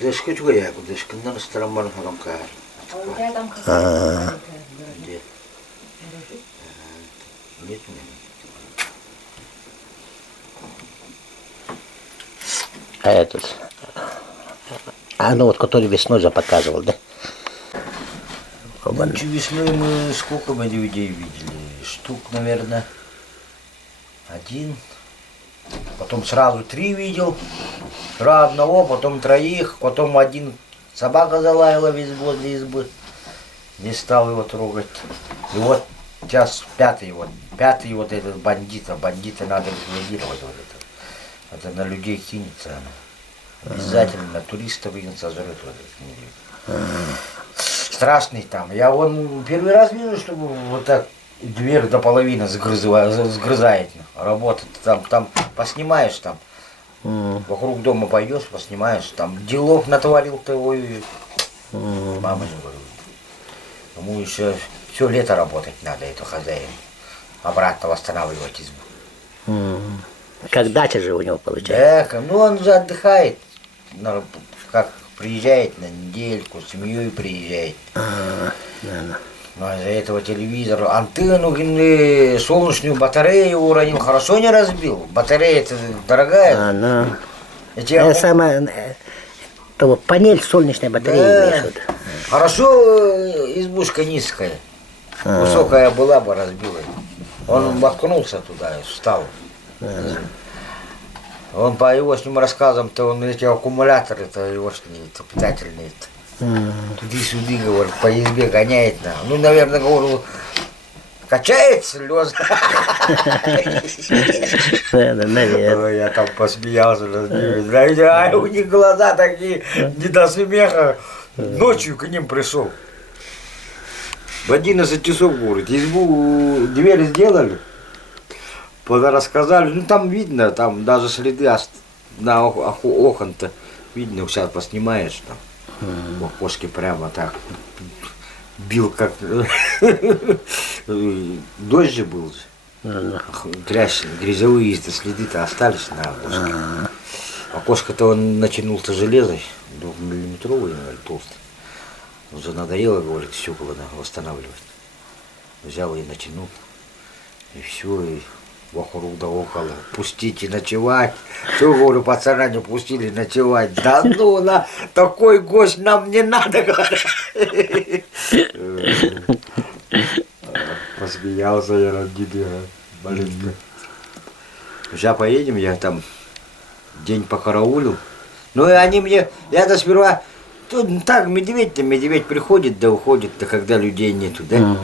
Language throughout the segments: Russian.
Кудышка твоя, кудышка на сторону рамка. А у тебя там какая-то Где? Нет у меня. А этот... А ну вот, который весной же показывал, да? Нынче весной мы сколько медведей видели? Штук, наверное, 1. Потом сразу 3 видел. Сразу одного, потом 3, потом 1 собака залаяла весь возле избы. Не стал его трогать. И вот сейчас 5-й вот. 5-й вот этот бандита. Бандита надо ликвидировать вот это. Это на людей кинется она. Обязательно на туристов и сожрет вот этот медведь. Страшный там. Я вон первый раз вижу, чтобы вот так дверь до половины сгрызает. Работает. Там поснимаешь там. Вокруг дома пойдешь, поснимаешь. Там делов натворил-то, ой. Мама не говорю. Ему еще все лето работать надо, эту хозяин. Обратно восстанавливать избу. Как дача же у него получается. Да, ну он же отдыхает. Как приезжает на недельку, с семьей приезжает. Ну, из-за этого телевизора, антенну, солнечную батарею уронил, хорошо не разбил. Батарея-то дорогая. Это самое, панель солнечной батареи. Да. Хорошо, избушка низкая. Высокая была бы, разбила. Он воткнулся туда и встал. Он по егошним рассказам-то, он эти аккумуляторы-то егошние, питательные-то. Туды-сюды, говорю, по избе гоняет. Ну, наверное, говорю, качает слезы. Я там посмеялся. А у них глаза такие, не до смеха. Ночью к ним пришел. В 11 часов, говорит, избу, дверь сделали. Рассказали, ну там видно, там даже следы на окон-то видно, сейчас поснимаешь там. В окошке прямо так бил, как дождь же был же. Грязь, грязевые следы-то остались на окошке. Окошко-то он натянулся железой, 2-миллиметровый, наверное, толстый. Уже надоело, говорит, стекла восстанавливать. Взял и натянул. И все, и вокруг да около. Пустите ночевать. Что, говорю, пацана не пустили ночевать. Да ну, такой гость нам не надо, говорит. Посмеялся я над ними, маленько. Сейчас поедем, я там день покараулил. Ну и они мне, я-то сперва, так, медведь приходит да уходит, да когда людей нету, да?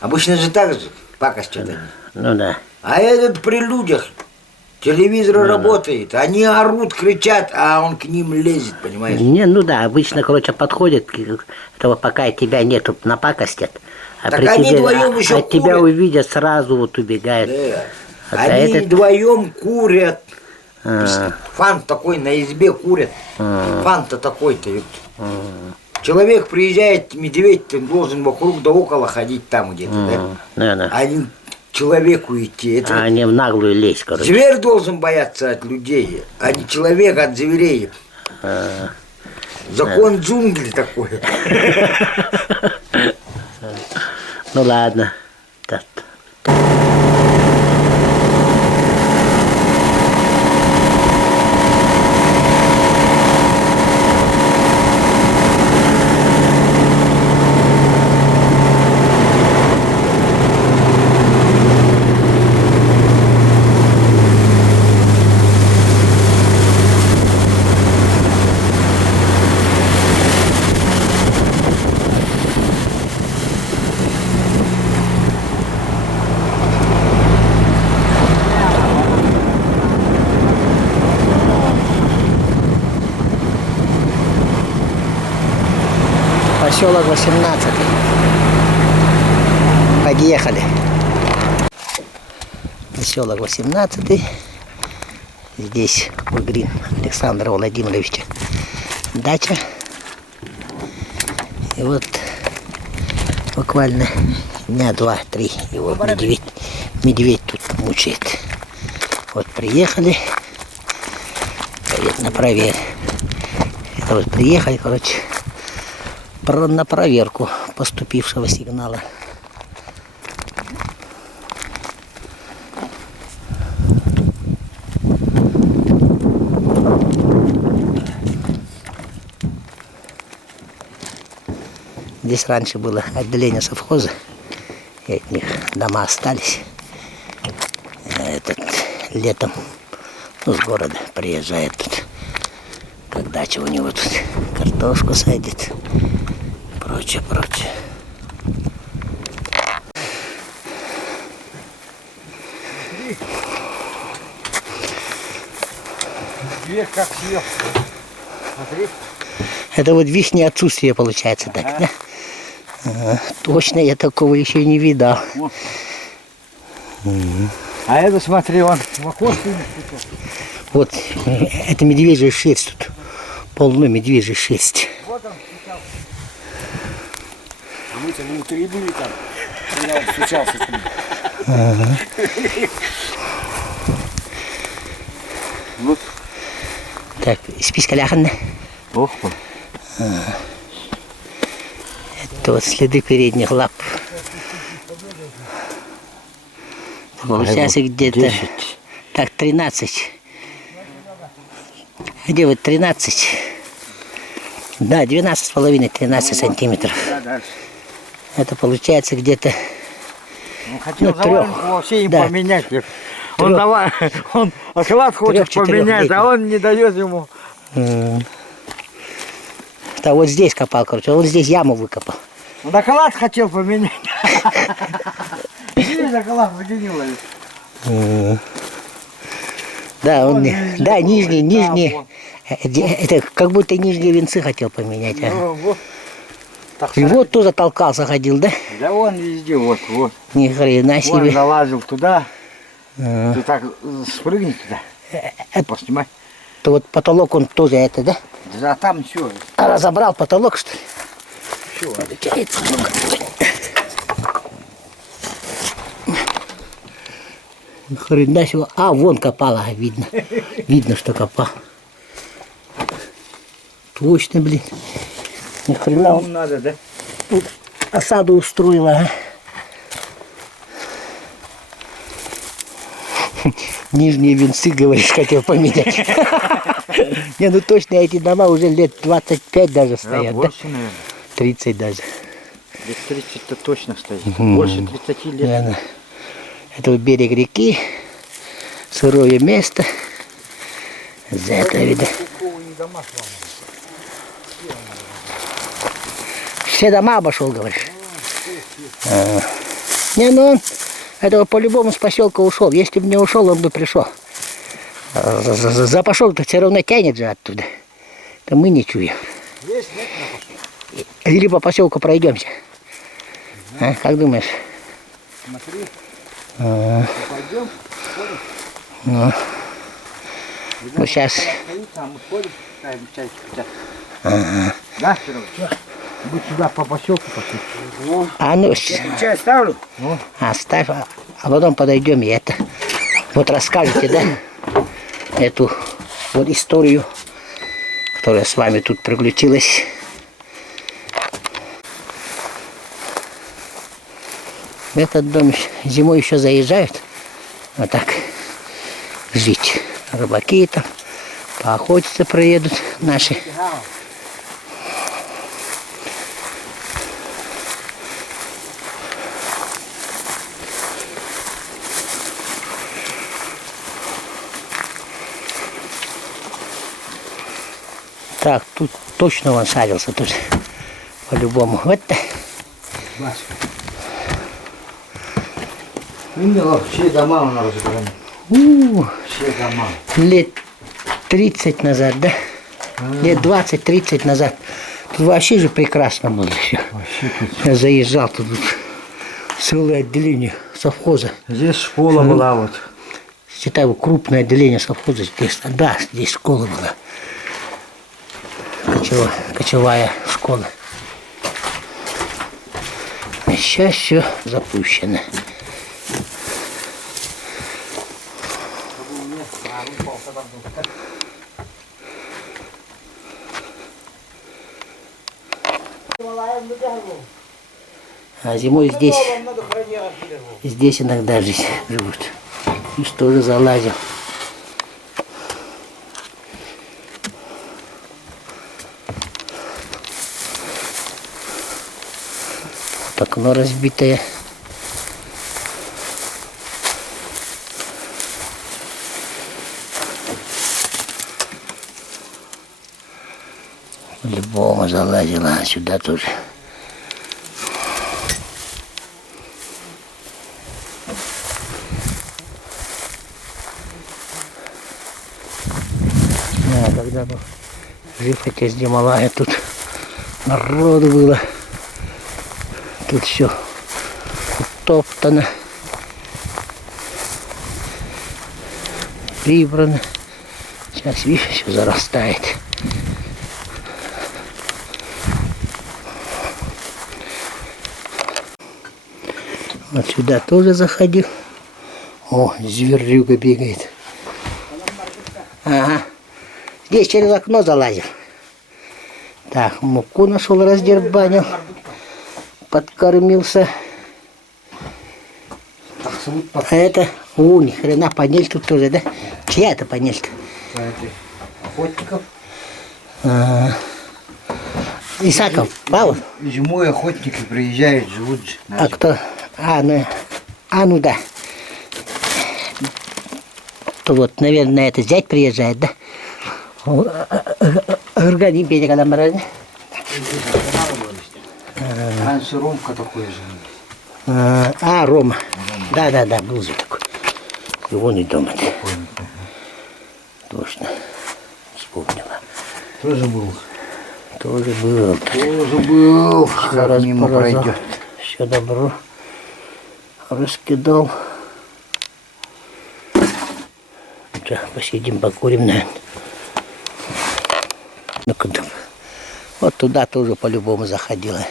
Обычно же так же, пакостят они. Ну да. А этот при людях, телевизор работает, они орут, кричат, а он к ним лезет, понимаешь? Не, ну да, обычно, короче, подходит, этого пока тебя нету, напакостят. А Так при они тебе, вдвоем еще тебя курят. увидят, сразу вот убегают. Да. А Они этот... вдвоем курят. Фан такой на избе курят. Фан-то такой-то. Человек приезжает, медведь, ты должен вокруг да около ходить там где-то, да? Они человеку идти. Это... А не в наглую лезть, короче. Зверь должен бояться от людей, а не человек от зверей. Закон джунглей такой. Ну ладно. Так. Поселок 18. Подъехали. Поселок 18. Здесь Бугрин Александра Владимировича дача. И вот буквально дня 2-3 его медведь тут мучает. Вот приехали. Наверное, Это вот приехали, короче, на проверку поступившего сигнала. Здесь раньше было отделение совхоза, и от них дома остались. Этот летом с города приезжает тут, как дача у него тут, картошку садит, прочее, прочее. Дверь как съел. Смотри. Это вот вишнее отсутствие получается, так, да? Ага, точно я такого еще не видал. А это смотри, он в окошке. Вот, это медвежья шерсть тут. Полно медвежьей шерсти. Вот он стучал. А мы-то внутри были там, когда он стучался с ним. Ага. Вот. Так, спись каляханна. Ох, Это вот следы передних лап. Получается где-то так 13. Где вот 13? Да, 12,5-13 сантиметров. Это получается где-то. Он хотел трёх. заваленку во всей им Да. поменять. Он давай, он оклад хочет 3-4 поменять, летних. а он не дает ему. Да вот здесь копал, короче, он здесь яму выкопал. Он оклад хотел поменять. Здесь оклад выгонил. Да, он, везде да, был, нижний. вон. Это как будто нижние венцы хотел поменять. А. Ну, вот. Так И вот тоже толкался, ходил, да? Да он везде, вот. Ни хрена Он себе. залазил туда. Ты так спрыгни туда. Поснимай. То вот потолок он тоже это, да? Да там все. Разобрал потолок, что ли? Все. Получается много. Ни хрена себе. А, вон копала, видно. Видно, что копал. Точно, блин. Ни хрена он Надо, да? осаду устроила, а. Нижние венцы, говоришь, хотел поменять. Не, ну точно эти дома уже лет 25 даже стоят, да? Больше, наверное. 30 даже. Лет 30-то точно стоит. Больше 30 лет. Наверное. Это вот берег реки, сырое место. За это, видно. Все дома обошел, говоришь? Не, ну он этого по-любому с поселка ушел. Если бы не ушел, он бы пришел. За пошел-то все равно тянет же оттуда. Это мы не чуем. Есть, нет, Или по поселку пройдемся. А, как думаешь? смотри. Пойдем? Ну, сейчас. Там уходим, ставим чайки. Да, Серега? Мы сюда по поселку пошли. А ну, Чай ставлю? оставь, а потом подойдем и это. Вот расскажете, да? Эту вот историю, которая с вами тут приключилась. В этот дом зимой еще заезжают. Вот так жить. Рыбаки там поохотиться проедут наши. Так, тут точно он шарился тут. По-любому. Вот-то. Машка. Именно все дома у нас разобраны. Все дома. Лет 30 назад, да? Лет 20-30 назад. Тут вообще же прекрасно было все. Вообще тут. Я заезжал тут целое отделение совхоза. Здесь школа была вот. Считаю, крупное отделение совхоза здесь. Да, здесь школа была. Кочевая школа. А сейчас все запущено. А зимой здесь иногда живут. И что же залазил. Вот окно разбитое. По-любому залазила, а сюда тоже. Да, когда был жив отец Демалая, тут народу было. Тут все утоптано, прибрано. Сейчас, видишь, все зарастает. Вот сюда тоже заходил. О, зверюга бегает. Ага. Здесь через окно залазил. Так, муку нашел, раздербанил. Подкормился. А это, ни хрена, панель тут тоже, да? Чья это панель-то? Охотников. Исаков, Павел? Зимой охотники приезжают, живут. А кто? Ну да. То вот, наверное, это зять приезжает, да? Организм Петя, когда морозит. Раньше Ромка такой же. Рома. Да, был же такой. И вон и дома. Точно. Вспомнила. Тоже был. Тоже был. Сейчас мимо пройдет. Все добро. Раскидал. Так, посидим, покурим, наверное. Ну-ка, вот туда тоже по-любому заходила.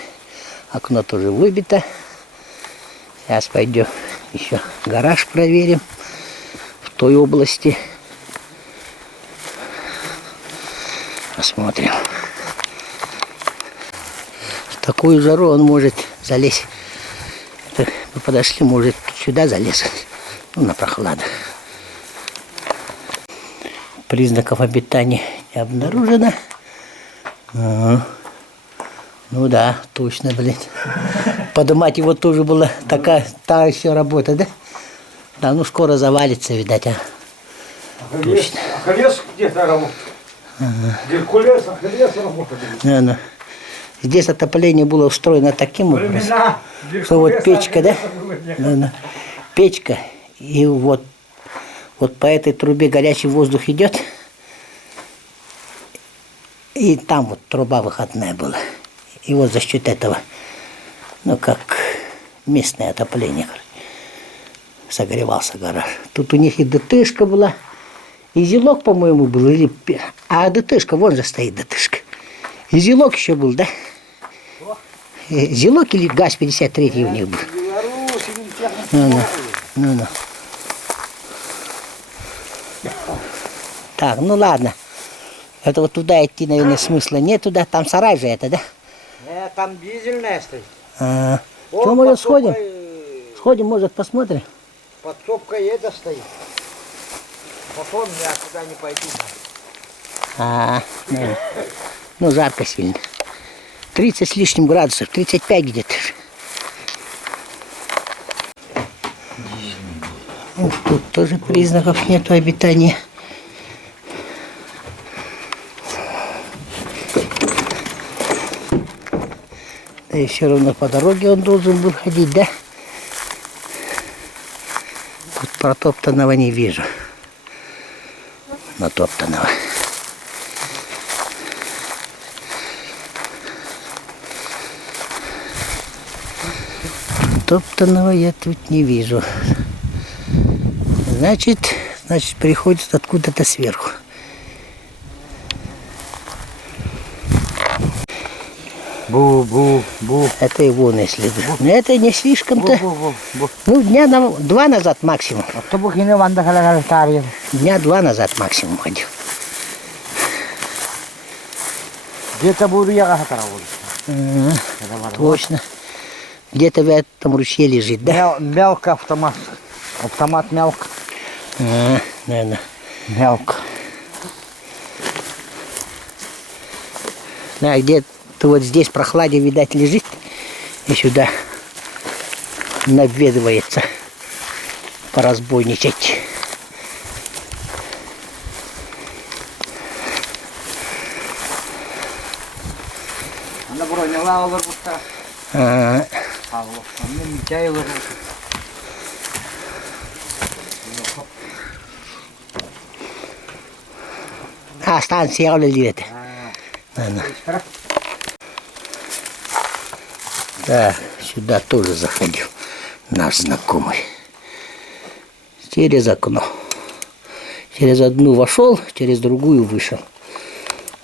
Окно тоже выбито. Сейчас пойдем еще гараж проверим в той области. Посмотрим. В такую жару он может залезть. Мы подошли, может сюда залез. Ну, на прохладу. Признаков обитания не обнаружено. Ну да, точно, блин. Поднимать его тоже была такая, та еще работа, да? Да, ну скоро завалится, видать, Точно. Ахиллес где-то работает. Геркулес, Ахиллес работает. Здесь отопление было устроено таким образом, что вот печка, да? Печка, и вот по этой трубе горячий воздух идет, и там вот труба выходная была. И вот за счет этого, ну как местное отопление, согревался гараж. Тут у них и ДТшка была, и зелок, по-моему, был, а ДТшка, вон же стоит ДТшка. И зелок еще был, да? Зелок или ГАЗ-53 у них был? Ну. Так, ну ладно. Это вот туда идти, наверное, смысла нет туда. Там сарай же это, да? Нет, там дизельная стоит. Что, может, сходим? Сходим, может, посмотрим? Подсобка это стоит. Потом я туда не пойду. Ну, жарко сильно. 30 с лишним градусов, 35 где-то. Вот тут тоже признаков нету обитания. Да и все равно по дороге он должен был ходить, да? Тут протоптанного не вижу. Натоптанного. Топтанного я тут не вижу. Значит, приходит откуда-то сверху. Бу. Это и вон, если бы. Но это не слишком-то. Ну, дня 2 назад максимум. Дня 2 назад максимум ходил. Где-то буду я Точно. Где-то в этом ручье лежит, да? Мелко автомат. Автомат мелко. Наверное. Мелко. Да, где-то вот здесь прохладе, видать, лежит. И сюда наведывается поразбойничать. Она бронила вырвута. Павлов. А мне Митяй вырвута. Станция явно да, сюда тоже заходил наш знакомый. Через окно. Через одну вошел, через другую вышел.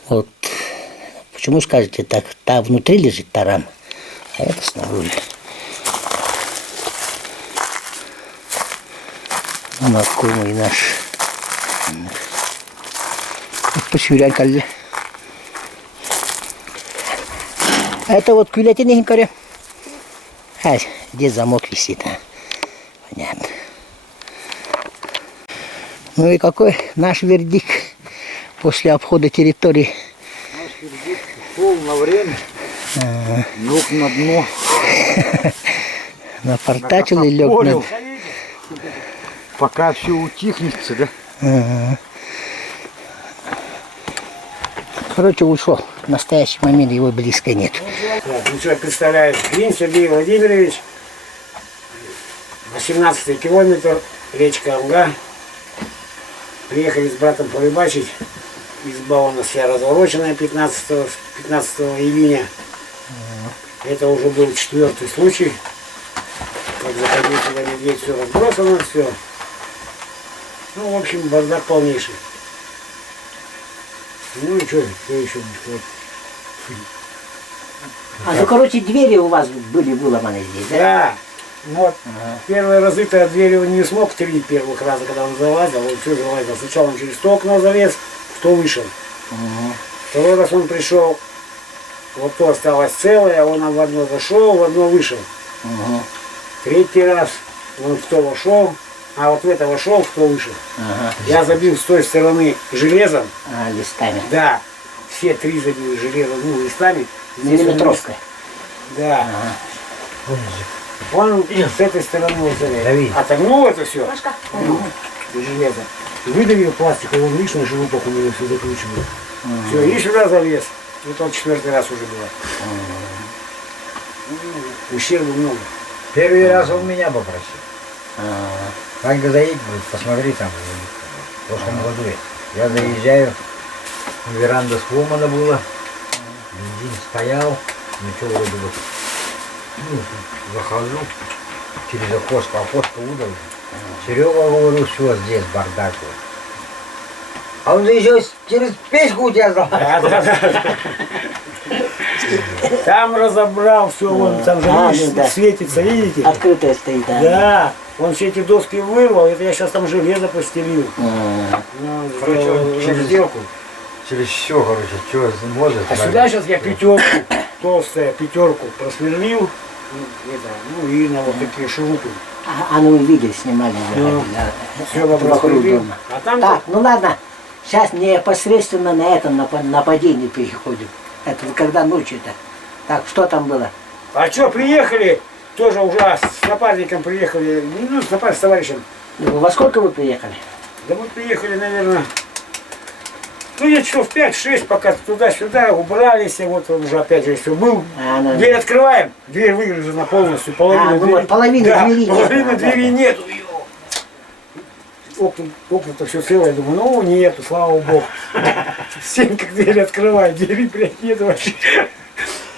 Вот. Почему скажете так? Та внутри лежит таран, а это снаружи. Знакомый наш. Посюрян калли. Это вот кюлетин хинкаре. Здесь замок висит. Понятно. Ну и какой наш вердикт после обхода территории? Наш вердикт ушел на время. Лег на дно. Напортачил и лег на дно. Пока все утихнется, да? Короче, ушел. В настоящий момент его близко нет. Ну что, представляет, Клин Сергей Владимирович, 18 километр, речка Амга. Приехали с братом порыбачить. Изба у нас вся развороченная 15 июня. Это уже был 4-й случай. Как заходил сюда медведь, все разбросано, все. Ну, в общем, бардак полнейший. Ну и что еще? Вот. Ну, короче, двери у вас были выломаны здесь, да? Да. Вот. Первые разы-то двери он не смог 3 первых раза, когда он залазил. Он все залазил. Сначала он через то окно залез, в то вышел. Второй раз он пришел, вот то осталось целое, он в одно зашел, в одно вышел. Третий раз он в то вошел, а вот в это вошел, в то вышел. Я забил с той стороны железом. Листами. Да. Все 3 забил железом, ну, листами. Миллиметровкой. Да. Он с этой стороны вот отогнул это все. Железо. Выдавил пластик, он лишний шурупок у него все закручивает. Все, и сюда залез. Это вот 4-й раз уже было. Ущерба много. Первый раз он меня попросил. Ванька заедь будет, посмотри там. В прошлом году я заезжаю, веранда сломана была, бензин стоял, ничего вроде бы. Ну, захожу через окошко удал. Серега, говорю, все, здесь бардак. А он же еще через печку у тебя залазил. Там разобрал все, вон там же видишь, светится, видите? Открытая стоит, да? Да. Он все эти доски вырвал, это я сейчас там железо постелил. Через сделку. Через все, короче, что может. А сюда сейчас я пятерку, толстая пятерку просверлил. Ну и на вот такие шурупы. Ну видели, снимали. Все вокруг прибил. А там так, ну ладно. Сейчас непосредственно на этом нападение переходим. Это когда ночью-то. Так, что там было? А что, приехали, тоже уже с напарником приехали, ну, с товарищем. Во сколько вы приехали? Да мы приехали, наверное, ну, я часов 5-6, пока туда-сюда убрались, и вот он уже опять же все был. Дверь открываем, дверь выгружена полностью, половина двери. Вот, половины двери нет. Половины двери нету. Окна-то все целое, я думаю, ну нету, слава богу. Всем как дверь открываю, двери, блядь, нет вообще.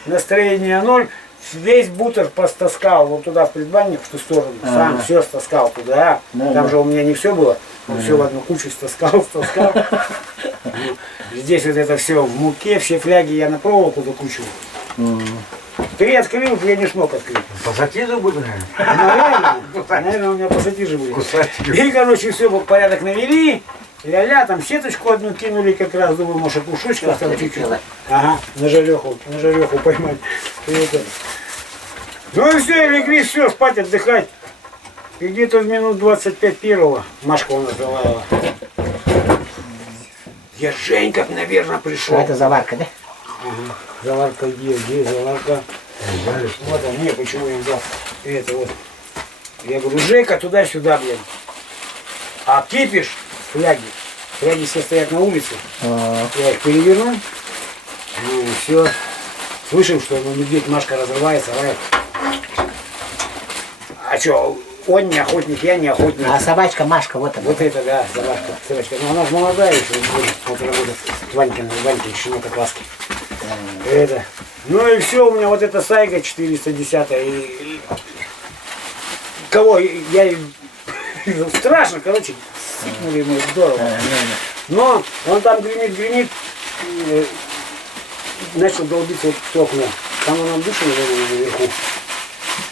Настроение 0. Весь бутер постаскал вот туда в предбанник, в ту сторону. Сам все стаскал туда. Там же у меня не все было. Он все в одну кучу стаскал. Здесь вот это все в муке, все фляги я на проволоку закучивал. 3 открыл, я не смог открыть. Пассатижи будут, наверное? Наверное, у меня пассатижи были. И, короче, все, порядок навели. ля-ля, там сеточку одну кинули как раз, думаю, может, кушочков там чуть-чуть. Ага, на жареху поймать. И это. Ну и все, легли, все, спать, отдыхать. И где-то в минут 25 первого Машка у нас заварила. Я Женька, наверное, пришел. Это заварка, да? Ага. Заварка где заварка? Вот он, не, почему я взял это вот. Я говорю, Жека, туда-сюда, блин. А кипиш, фляги все стоят на улице. Я их переверну. Ну и все. Слышим, что медведь Машка разрывается, лает. А что, он не охотник, я не охотник. А собачка Машка, вот она. Вот это, да, собачка. Но она же молодая еще, полтора года. Ванька еще не как ласки. Это. Ну и все, у меня вот эта Сайга 410 и кого я страшно, короче, сикнули ему здорово. Но он там гремит, начал долбиться вот в окна. Там он отдушил наверху.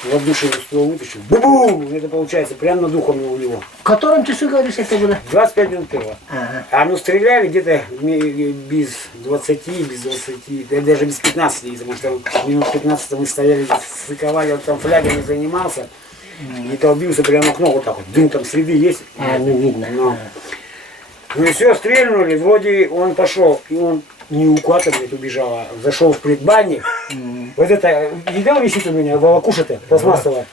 В отдушину ствол вытащил. Бу-бум! Это получается прямо над ухом у него. В котором часу, говоришь, это было? 25 минут первого. Ага. А ну стреляли где-то без 20, да, даже без 15, потому что минут 15 мы стояли, стыковали, он там флягами занимался. И долбился прямо в окно вот так вот. Дым там среды есть. Ну видно. Но. Ну и все, стрельнули, вроде он пошел, и он не укатом убежал, а зашел в предбанник. Вот это, видал, висит у меня, волокуша-то, пластмассовая.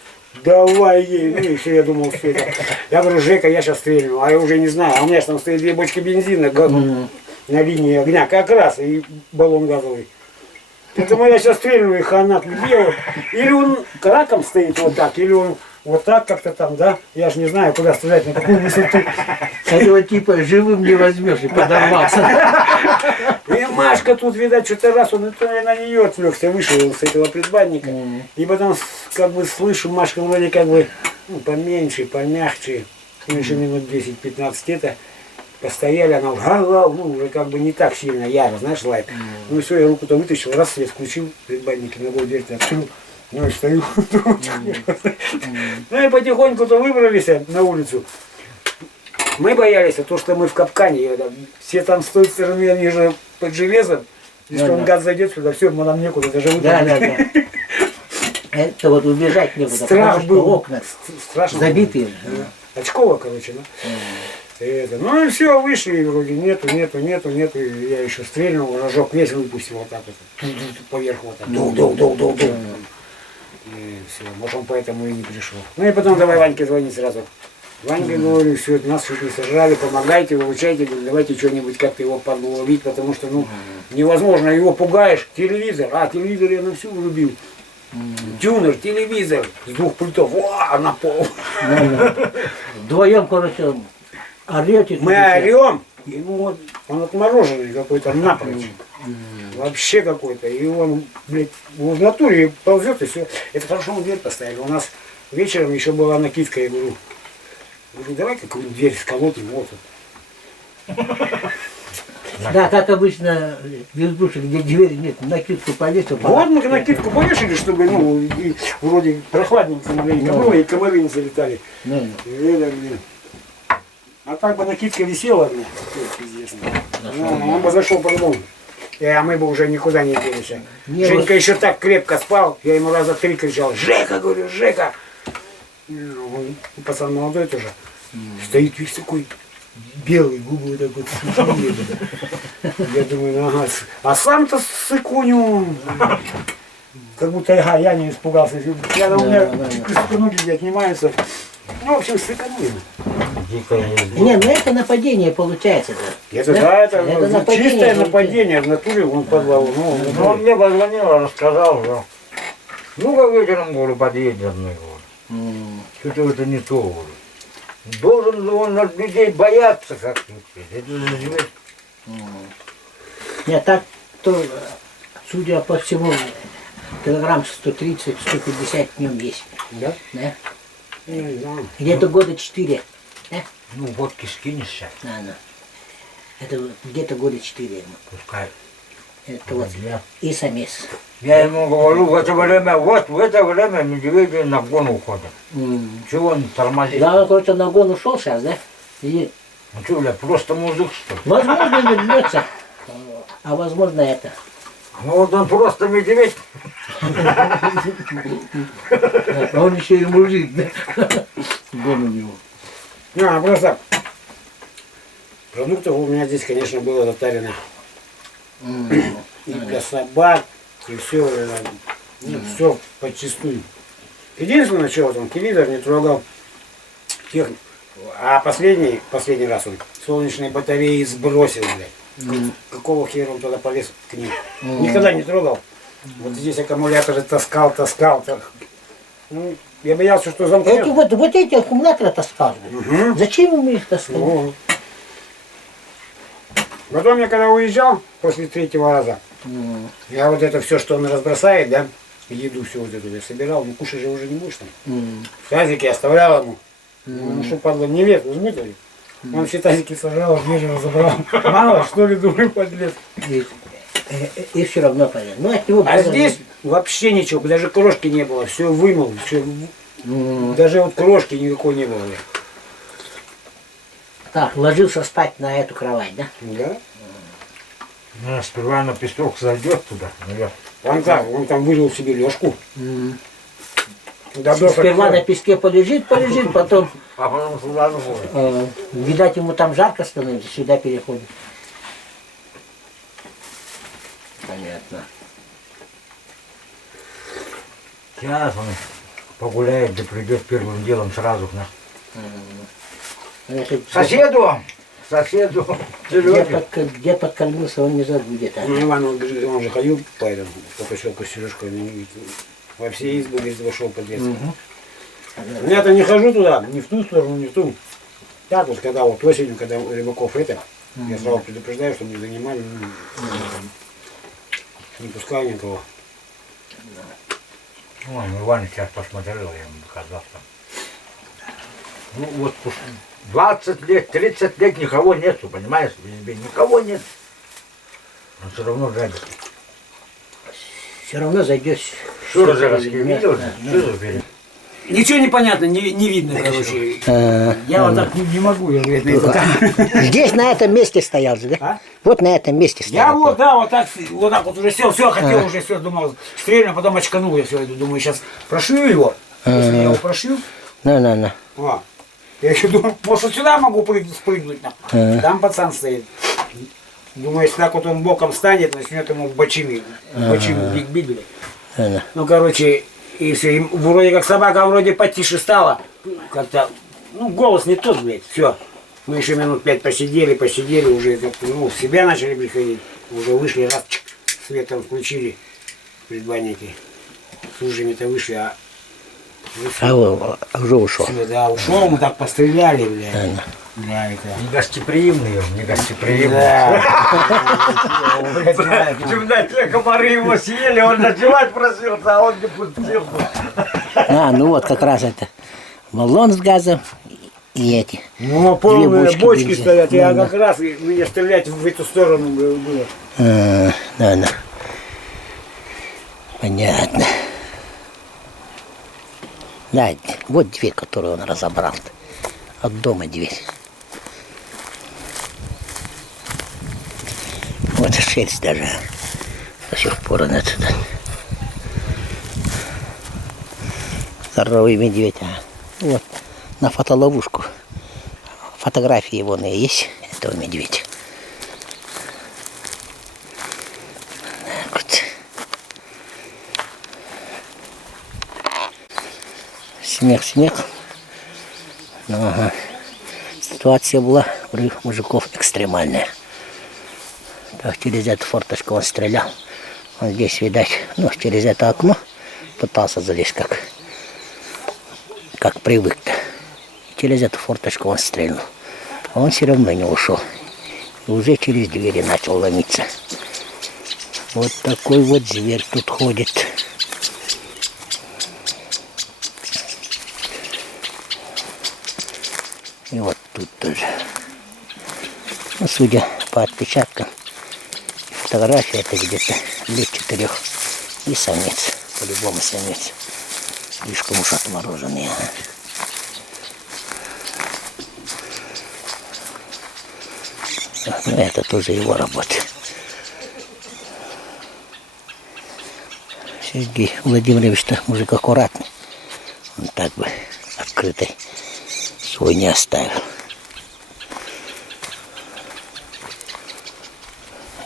Давай ей, ну и все, я думал, все это. Я говорю, Жека, я сейчас стрельну, а я уже не знаю, а у меня же там стоит 2 бочки бензина на линии огня, как раз, и баллон газовый. Поэтому я сейчас стрельну, и хана, где он? Или он раком стоит вот так, или он вот так как-то там, да? Я же не знаю, куда стрелять, на какую высоту. Этого типа живым не возьмешь и подорваться. И Машка тут, видать, что-то раз он на нее отвлекся, вышел с этого предбанника. И потом, как бы, слышу, Машка вроде как бы, ну, поменьше, помягче, меньше минут 10-15 это. Постояли, она уже как бы не так сильно яро, знаешь, лает. Ну и все, я руку-то вытащил, раз свет включил, предбанник, ногой дверь-то открыл. Ну и стою. Ну и потихоньку-то выбрались на улицу. Мы боялись, то, что мы в капкане. Все там с той стороны, они же под железом. Если он гад зайдет сюда, все, нам некуда даже выйти. Это вот убежать некуда, Страх потому что был. окна Страшно. забитые. Очково, короче, да. Это. Ну и все, вышли, и вроде нету. И я еще стрельнул, рожок весь выпустил вот так вот. Поверх вот так. Дул. И все, может он поэтому и не пришел. Ну и потом давай Ваньке звонить сразу. Ваньке говорю, все, нас чуть не сожрали, помогайте, выручайте, говорю, давайте что-нибудь как-то его подловить, потому что, ну, невозможно, его пугаешь. Телевизор, телевизор я на всю врубил. Тюнер, телевизор с 2 пультов, на пол. Вдвоем, короче, орете. Мы орем, и вот он отмороженный какой-то напрочь. Вообще какой-то. И он, блядь, в натуре ползет и все. Это хорошо, мы дверь поставили. У нас вечером еще была накидка, я говорю, давай какую-нибудь дверь сколотим, вот. Да, так обычно в избушек, где двери нет, накидку повесил. Вот мы накидку повешали, чтобы, ну, и вроде прохладненько маленько было, и комары не залетали. А так бы накидка висела, блин, он бы зашел по-любому. А мы бы уже никуда не делись. Женька еще так крепко спал, я ему раза 3 кричал, Жека, говорю, Жека. Он, пацан молодой тоже, стоит весь такой белый, губы вот так вот сухие. Я думаю, ага, а сам-то сыкуню, как будто я не испугался. Я у меня ноги отнимаются. Ну, в общем, сыканули. Не, ну это нападение получается. Да. Это, да, это чистое нападение в натуре, он подвал. Ну, он мне позвонил, рассказал, что ну, как вечером, говорю, подъедет за мной, говорю. Что-то это не то, говорю. Должен же он от людей бояться как-нибудь. Это же зверь. Нет, так, то, судя по всему, килограмм 130-150 в нем есть. Да? Да? Не знаю. Где-то года 4. Да? Ну, водки скинешься, Ну. Это где-то года 4 ему. пускай. Это вот Я и самец. ему говорю, в это время медведи на гон уходят. Чего он тормозит? Да, он, короче, на гон ушел сейчас, да? И Ну что, бля, просто мужик, что ли? Возможно, вернется, а возможно это. Ну вот он просто медведь. А он еще и мужик, да? Гон у него. Ну, просто продуктов у меня здесь, конечно, было затарено. И для собак, и все, ну, все подчистую. Единственное, что вот он телевизор не трогал, а последний раз он солнечные батареи сбросил, блядь. Какого хера он туда полез к ним? Никогда не трогал. Вот здесь аккумуляторы таскал. Ну, я боялся, что замкнет. Вот эти аккумуляторы таскал. Зачем ему их таскать? Ну. Потом я когда уезжал после 3-го раза, я вот это все, что он разбросает, да, еду всю вот эту я собирал, ну кушать же уже не будешь там. В тазике оставлял ему. Ну что, падла, не лез, возьми-то. Он все тазики сожрал, вежливо забрал. Мало, что ли, думаю, подлез. И все равно понятно. Ну, от него А здесь вообще ничего, даже крошки не было, все вымыл, все, даже вот крошки никакой не было. Так, ложился спать на эту кровать, да? Да? Ну, сперва на песок зайдет туда, наверх. Он там вырыл себе лёжку. Сперва на песке полежит, потом, А потом сюда заходит. видать, ему там жарко становится, сюда переходит. Понятно. Сейчас он погуляет, да придет первым делом сразу на соседу, Сереге. Где подкормился, он не забудет. А? Ну, Иван, он же ходил по этому, по поселку с Сережкой, во все избы, говорит, вошел подлец. Я-то не хожу туда, ни в ту сторону, ни в ту. Так вот, когда вот осенью, когда рыбаков это, я сразу предупреждаю, чтобы не занимали, не пускай никого. Ой, Иван сейчас посмотрел, я ему показал там. Ну вот 20 лет, 30 лет никого нету, понимаешь, в избе никого нет. Но все равно гадит. Все равно зайдешь. Что Розеровский видел? Что за перед? Ничего не понятно, не видно, короче. Я вот так не могу, я говорю, Здесь на этом месте стоял же, да? А? Вот на этом месте Я стоял. вот, да, вот так вот уже сел, все, хотел уже, все, думал, стрельну, потом очканул, я все, думаю, сейчас прошью его, если я его прошью, На. о, я еще думаю, может, вот сюда могу спрыгнуть, там пацан стоит. Думаю, если так вот он боком станет, начнет ему бочины бить, блядь. Ну, короче, и все, и вроде как собака вроде потише стала, как-то, ну, голос не тот, блядь, все. Мы еще минут 5 посидели, уже как-то, ну, в себя начали приходить, уже вышли, раз, чик, светом включили, предбанники, с ужами-то вышли, а уже ушел. всё, да, ушел, мы так постреляли, блядь. Да, это. Негостеприимный, негостеприимный. Да. Темные комары его съели, он ночевать просился, а он не пустил. Ну вот как раз это баллон с газом и эти. Ну, полные бочки бензина. стоят, я как раз, и мне стрелять в эту сторону было. Да. Понятно. Да, вот дверь, которую он разобрал. От дома дверь. Вот шерсть даже до сих пор она отсюда. Здоровый медведь. Вот на фотоловушку. Фотографии вон и есть этого медведя. Так вот. Смех. Ага. Ситуация была у мужиков экстремальная. Так, через эту форточку он стрелял. Он здесь, видать, ну, через это окно пытался залезть, как привык-то. Через эту форточку он стрельнул. А он все равно не ушел. И уже через двери начал ломиться. Вот такой вот зверь тут ходит. И вот тут тоже. Ну, судя по отпечаткам, фотография это где-то лет 4. И самец. По-любому самец. Слишком уж отмороженный. Ну, это тоже его работа. Сергей Владимирович-то мужик аккуратный. Он так бы открытый свой не оставил.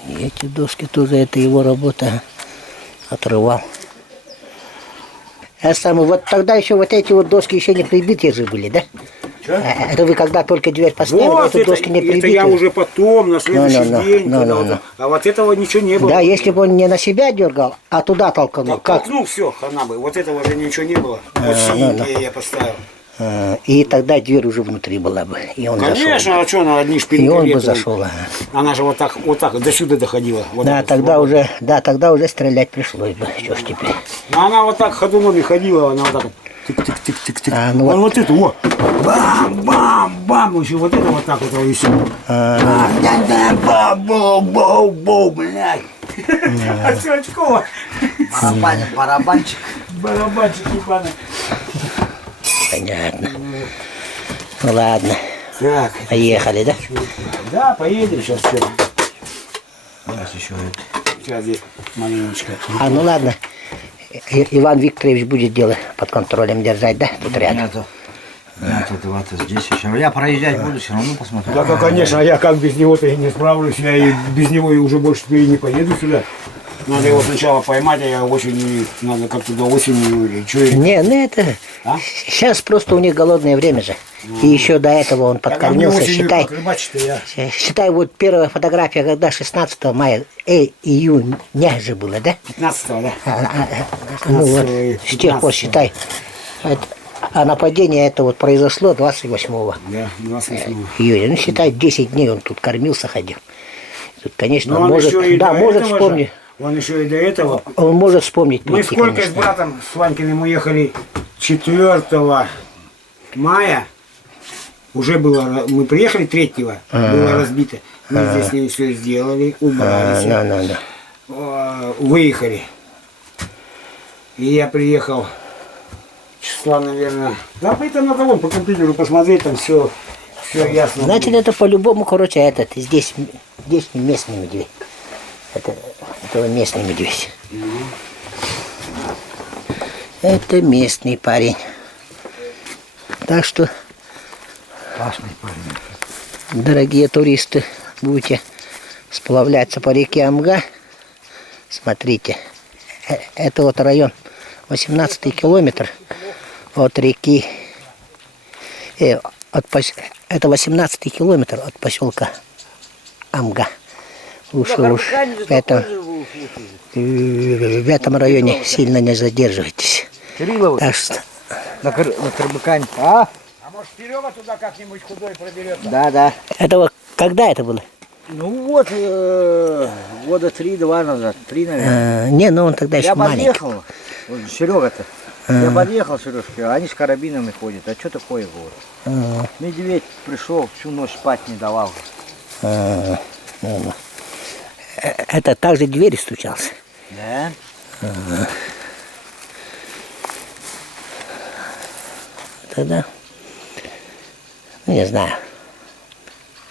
И эти доски тоже, это его работа. Отрывал. А самое, вот тогда еще вот эти вот доски еще не прибитые же были, да? Это вы когда только дверь поставили, Вот эти доски не это прибитые? я уже потом, на следующий Ну, день. ну, когда ну, вот ну. А вот этого ничего не было. Да, если бы он не на себя дергал, а туда толканул. Так Как? толкнул, все, хана бы. Вот этого уже ничего не было. Вот синенькие я поставил. И тогда дверь уже внутри была бы. И он зашел. Конечно, а что она одни И шпильки он бы летают? зашел. Она же вот так, до сюда доходила. Вот Да, так тогда уже стрелять пришлось бы. Что ж теперь? Но она вот так ходуном и ходила, она вот так вот. Тык-тык-тык-тык-тык. А, ну Вон вот это, вот. Бам-бам-бам. Еще вот это вот так вот и все. Бау-бау-бау, блядь. А все очково. Барабанчик. Барабанчик ебаный. Понятно. Ну ладно. Так, Поехали, да? да, поедем сейчас все. Сейчас еще это. Сейчас здесь маленечко. А ну ладно. Иван Викторович будет дело под контролем держать, да? Тут рядом. Нет, это здесь еще. Я проезжать буду, все равно посмотрю. Да, конечно, а я как без него-то и не справлюсь. Я и без него и уже больше теперь не поеду сюда. Надо его сначала поймать, а я осенью, надо как-то до осени или что. Не, ну это... А? Сейчас просто у них голодное время же. И еще до этого он подкормился, считай. Считай, вот первая фотография, когда 16 мая, июня же было, да? 15-го, да? Ну вот, 15-го, с тех пор, считай. А нападение это вот произошло 28 Да, 28-го. июня. Ну, считай, 10 дней он тут кормился, ходил. Тут, конечно, Но он он может, еще и да, до может этого вспомнить. же, он еще и до этого. Он может вспомнить. Мы прийти, сколько конечно. с братом, с Ванькиным уехали 4 мая. Уже было, мы приехали 3-го, было разбито. Мы здесь с ним все сделали, убрались, Да. выехали. И я приехал числа, наверное, да, это надо вон по компьютеру посмотреть, там все ясно. Значит, это по-любому, короче, этот, здесь местный медведь. Это местный медведь. Это местный парень. Так что, дорогие туристы, будете сплавляться по реке Амга, смотрите, это вот район 18-й километр от реки, это 18-й километр от поселка Амга. Лучше уж в этом районе сильно не задерживайтесь. Кириллов, Так что, на Карбыкане. А? А может Серега туда как-нибудь худой проберется? Да. это вот когда это было? Ну вот, года 3-2 назад. 3, наверное. Не, ну он тогда еще Я маленький. подъехал, вот Серега-то. Я подъехал, Сережка, а они с карабинами ходят. А что такое, говорю? Медведь пришел, всю ночь спать не давал. Это также двери стучался. Да? Тогда, ну не знаю.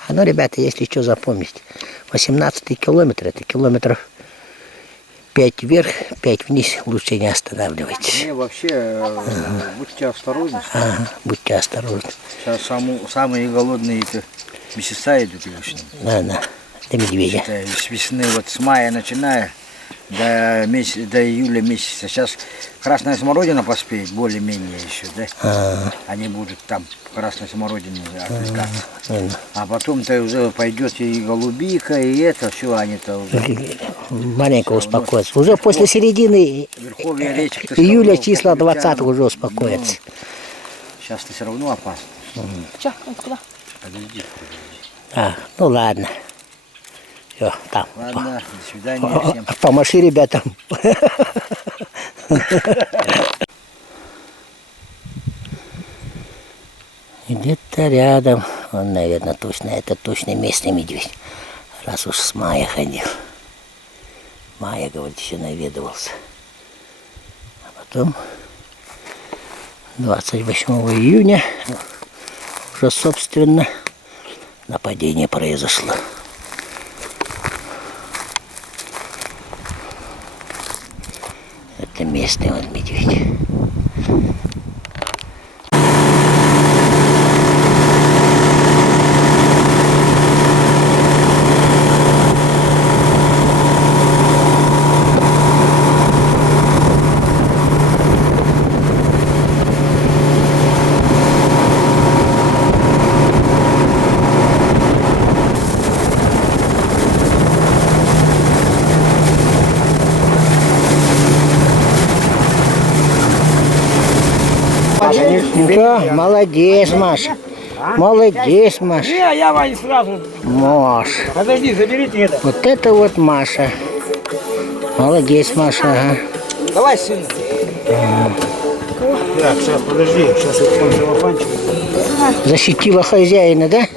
Ну, ребята, если что запомнить, 18 километр, это километров 5 вверх, 5 вниз, лучше не останавливайтесь. Не, вообще, будьте осторожны. Будьте осторожны. Сейчас самые голодные месяца идут весны. Да, до медведя. Это с весны, вот с мая начиная до июля месяца. Сейчас красная смородина поспеет, более-менее еще, да? Они будут там красной смородиной отвлекаться. А потом-то уже пойдет и голубика, и это, все они-то уже. Маленько успокоятся. Уже после середины Верховья речек. июля числа 20 уже успокоятся. Сейчас ты все равно опасно. Че, куда? Подожди. Ну ладно. Все, там. Ладно, до свидания всем. Помаши ребятам. Где-то рядом, он, наверное, точно, это точно местный медведь, раз уж с мая ходил. Майя, говорит, еще наведывался. А потом 28 июня уже, собственно, нападение произошло. Это местный он медведь. Да, молодец, Маша. Молодец, Маша. Не, я Вань сразу. Маша. Подожди, заберите это. Вот это вот Маша. Молодец, Маша. Ага. Давай сильно. Так, сейчас, подожди. Сейчас вот он целлофанчик. Защитила хозяина, да?